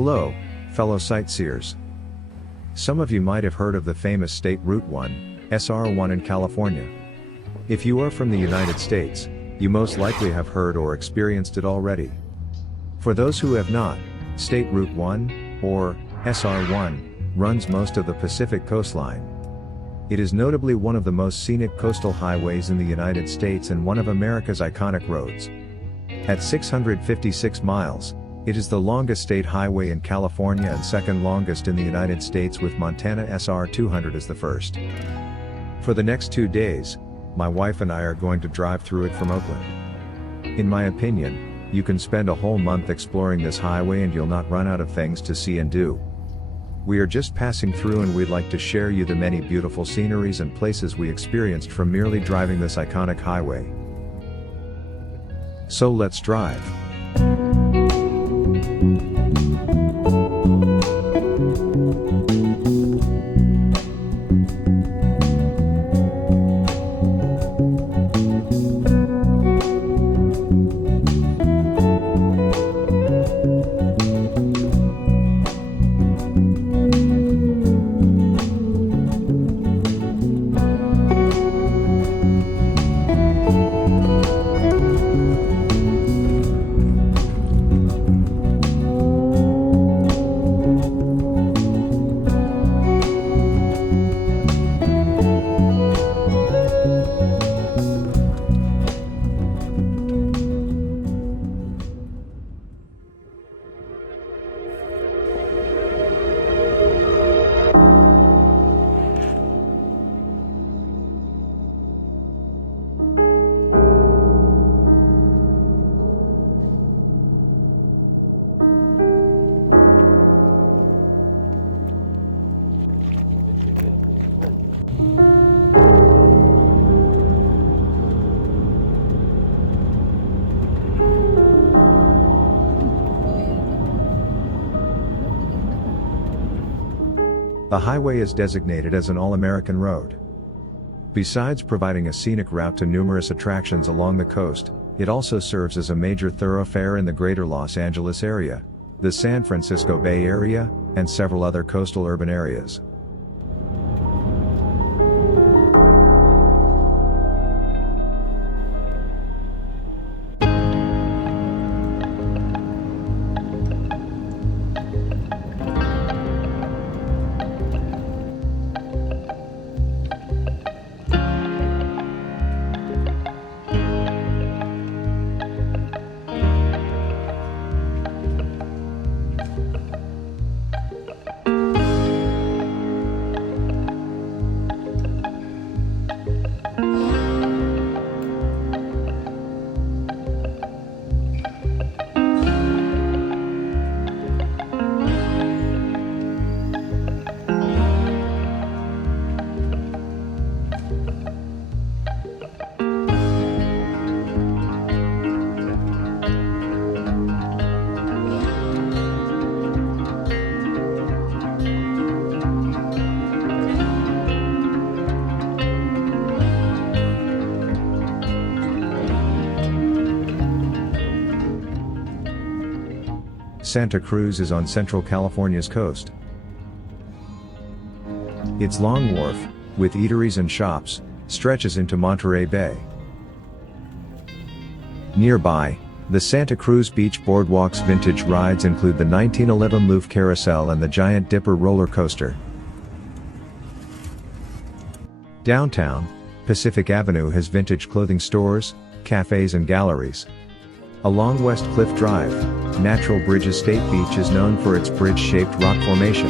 Hello, fellow sightseers. Some of you might have heard of the famous State Route 1, SR1 in California. If you are from the United States, you most likely have heard or experienced it already. For those who have not, State Route 1, or SR1, runs most of the Pacific coastline. It is notably one of the most scenic coastal highways in the United States and one of America's iconic roads. At 656 miles, it is the longest state highway in California and second longest in the United States, with Montana SR 200 as the first. For the next 2 days, my wife and I are going to drive through it from Oakland. In my opinion, you can spend a whole month exploring this highway and you'll not run out of things to see and do. We are just passing through and we'd like to share you the many beautiful sceneries and places we experienced from merely driving this iconic highway. So let's drive. The highway is designated as an all-American road. Besides providing a scenic route to numerous attractions along the coast, it also serves as a major thoroughfare in the greater Los Angeles area, the San Francisco Bay Area, and several other coastal urban areas. Santa Cruz is on Central California's coast. Its long wharf, with eateries and shops, stretches into Monterey Bay. Nearby, the Santa Cruz Beach Boardwalk's vintage rides include the 1911 Louvre Carousel and the Giant Dipper roller coaster. Downtown, Pacific Avenue has vintage clothing stores, cafes and galleries. Along West Cliff Drive, Natural Bridges State Beach is known for its bridge-shaped rock formation.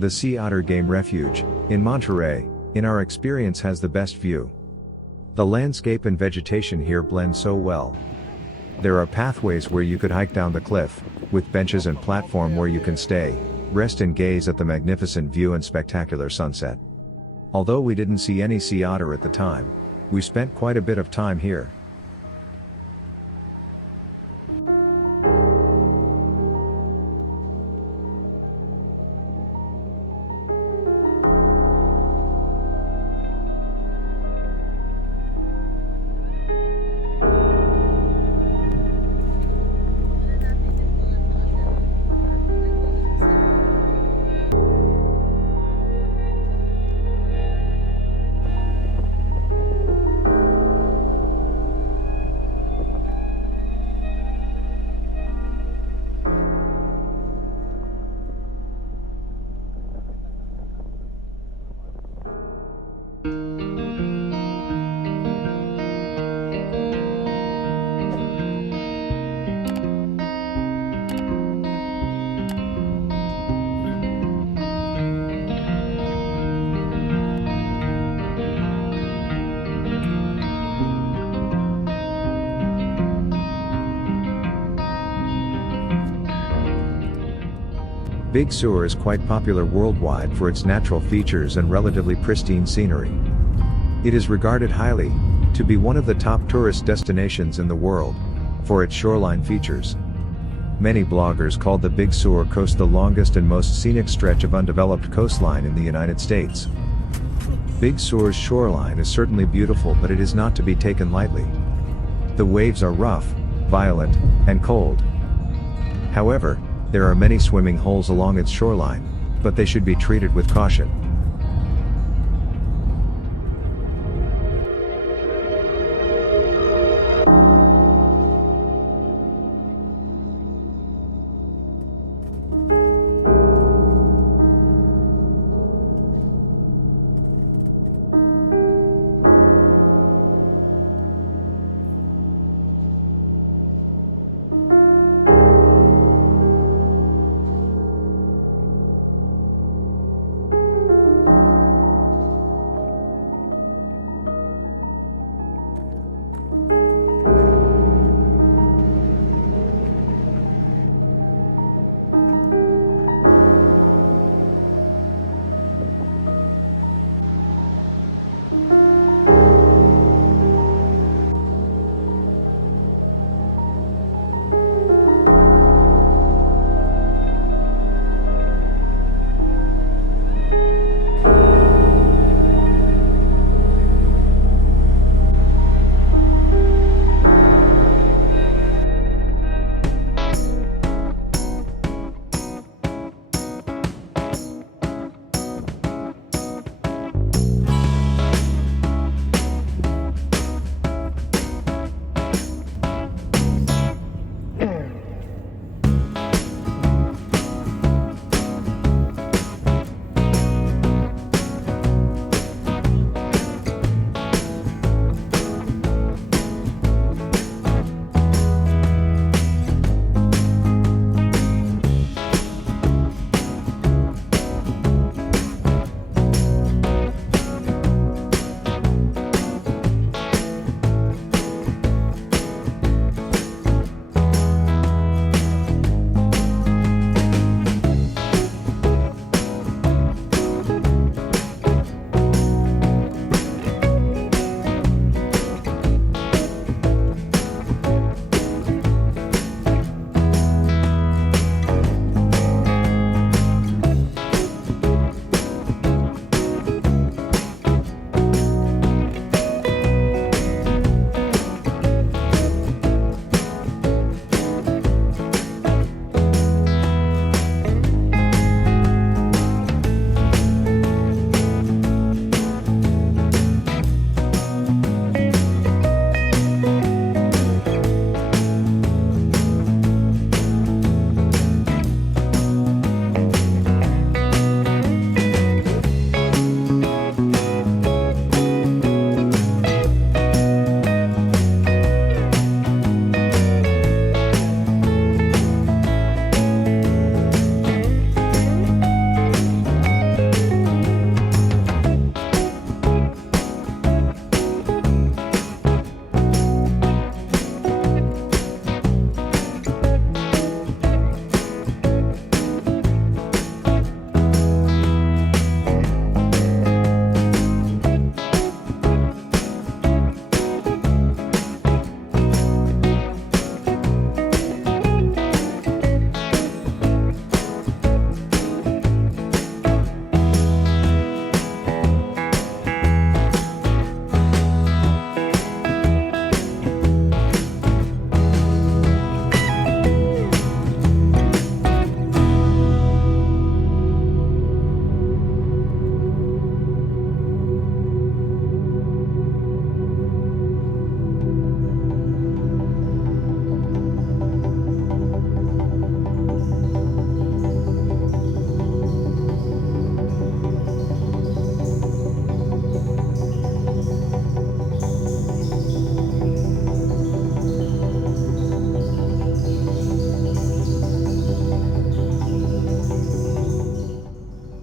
The Sea Otter Game Refuge, in Monterey, in our experience has the best view. The landscape and vegetation here blend so well. There are pathways where you could hike down the cliff, with benches and platform where you can stay, rest and gaze at the magnificent view and spectacular sunset. Although we didn't see any sea otter at the time, we spent quite a bit of time here. Big Sur is quite popular worldwide for its natural features and relatively pristine scenery. It is regarded highly to be one of the top tourist destinations in the world for its shoreline features. Many bloggers called the Big Sur coast the longest and most scenic stretch of undeveloped coastline in the United States. Big Sur's shoreline is certainly beautiful, but it is not to be taken lightly. The waves are rough, violent, and cold. However, there are many swimming holes along its shoreline, but they should be treated with caution.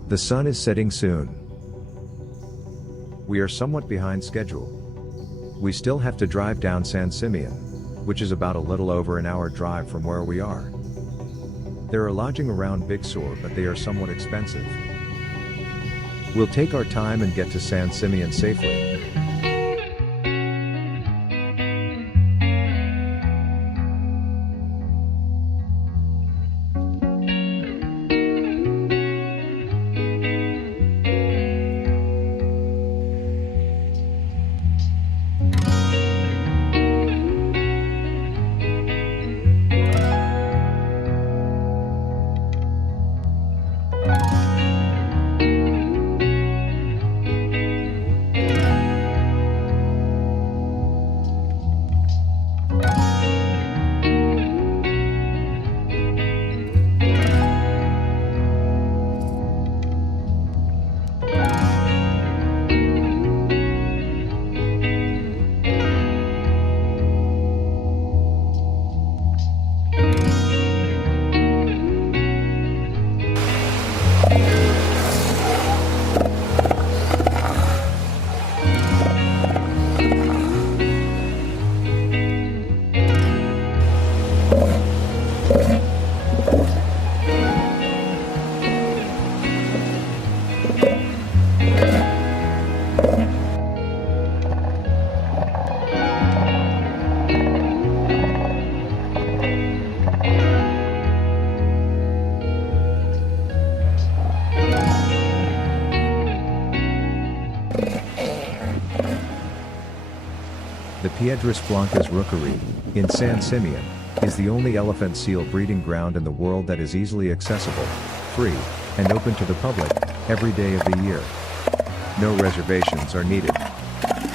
The sun is setting soon. We are somewhat behind schedule. We still have to drive down San Simeon, which is about a little over an hour drive from where we are. There are lodging around Big Sur, but they are somewhat expensive. We'll take our time and get to San Simeon safely. The Piedras Blancas Rookery, in San Simeon, is the only elephant seal breeding ground in the world that is easily accessible, free, and open to the public, every day of the year. No reservations are needed.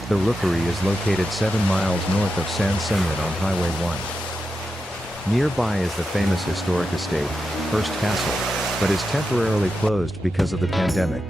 The rookery is located 7 miles north of San Simeon on Highway 1. Nearby is the famous historic estate, Hearst Castle, but is temporarily closed because of the pandemic.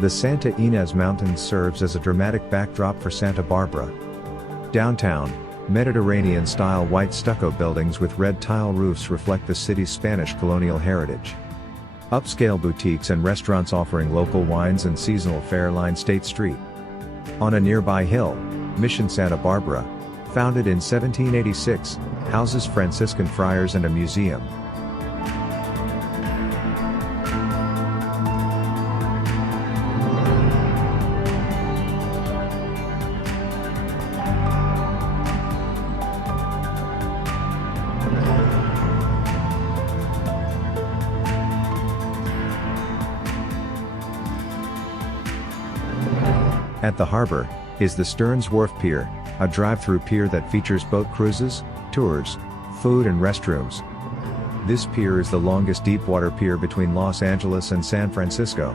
The Santa Ynez Mountains serves as a dramatic backdrop for Santa Barbara. Downtown, Mediterranean-style white stucco buildings with red tile roofs reflect the city's Spanish colonial heritage. Upscale boutiques and restaurants offering local wines and seasonal fare line State Street. On a nearby hill, Mission Santa Barbara, founded in 1786, houses Franciscan friars and a museum. At the harbor, is the Stearns Wharf Pier, a drive-through pier that features boat cruises, tours, food and restrooms. This pier is the longest deepwater pier between Los Angeles and San Francisco.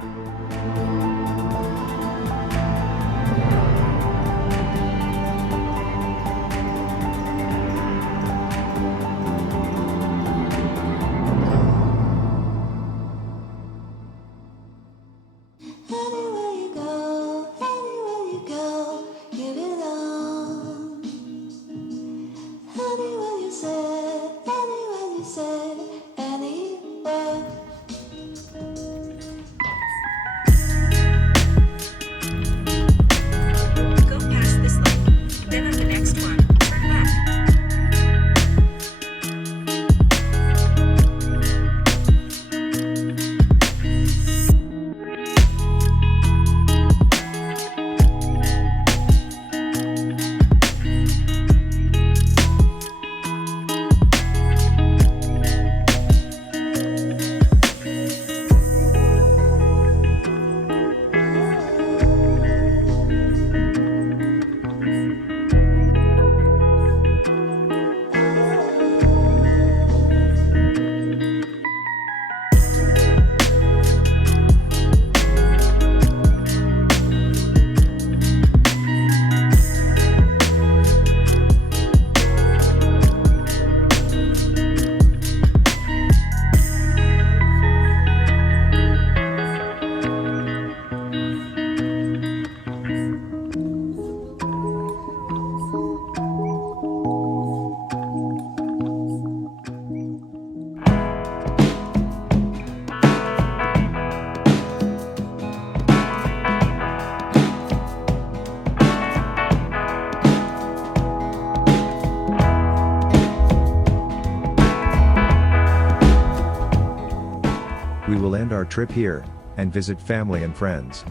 We will end our trip here, and visit family and friends.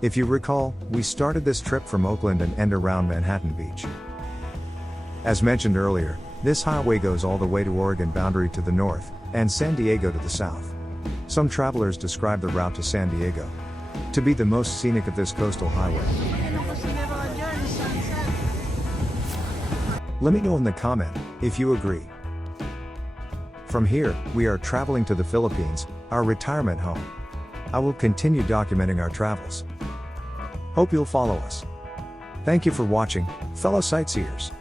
If you recall, we started this trip from Oakland and end around Manhattan Beach. As mentioned earlier, this highway goes all the way to Oregon boundary to the north, and San Diego to the south. Some travelers describe the route to San Diego to be the most scenic of this coastal highway. Let me know in the comment if you agree. From here, we are traveling to the Philippines, our retirement home. I will continue documenting our travels. Hope you'll follow us. Thank you for watching, fellow sightseers.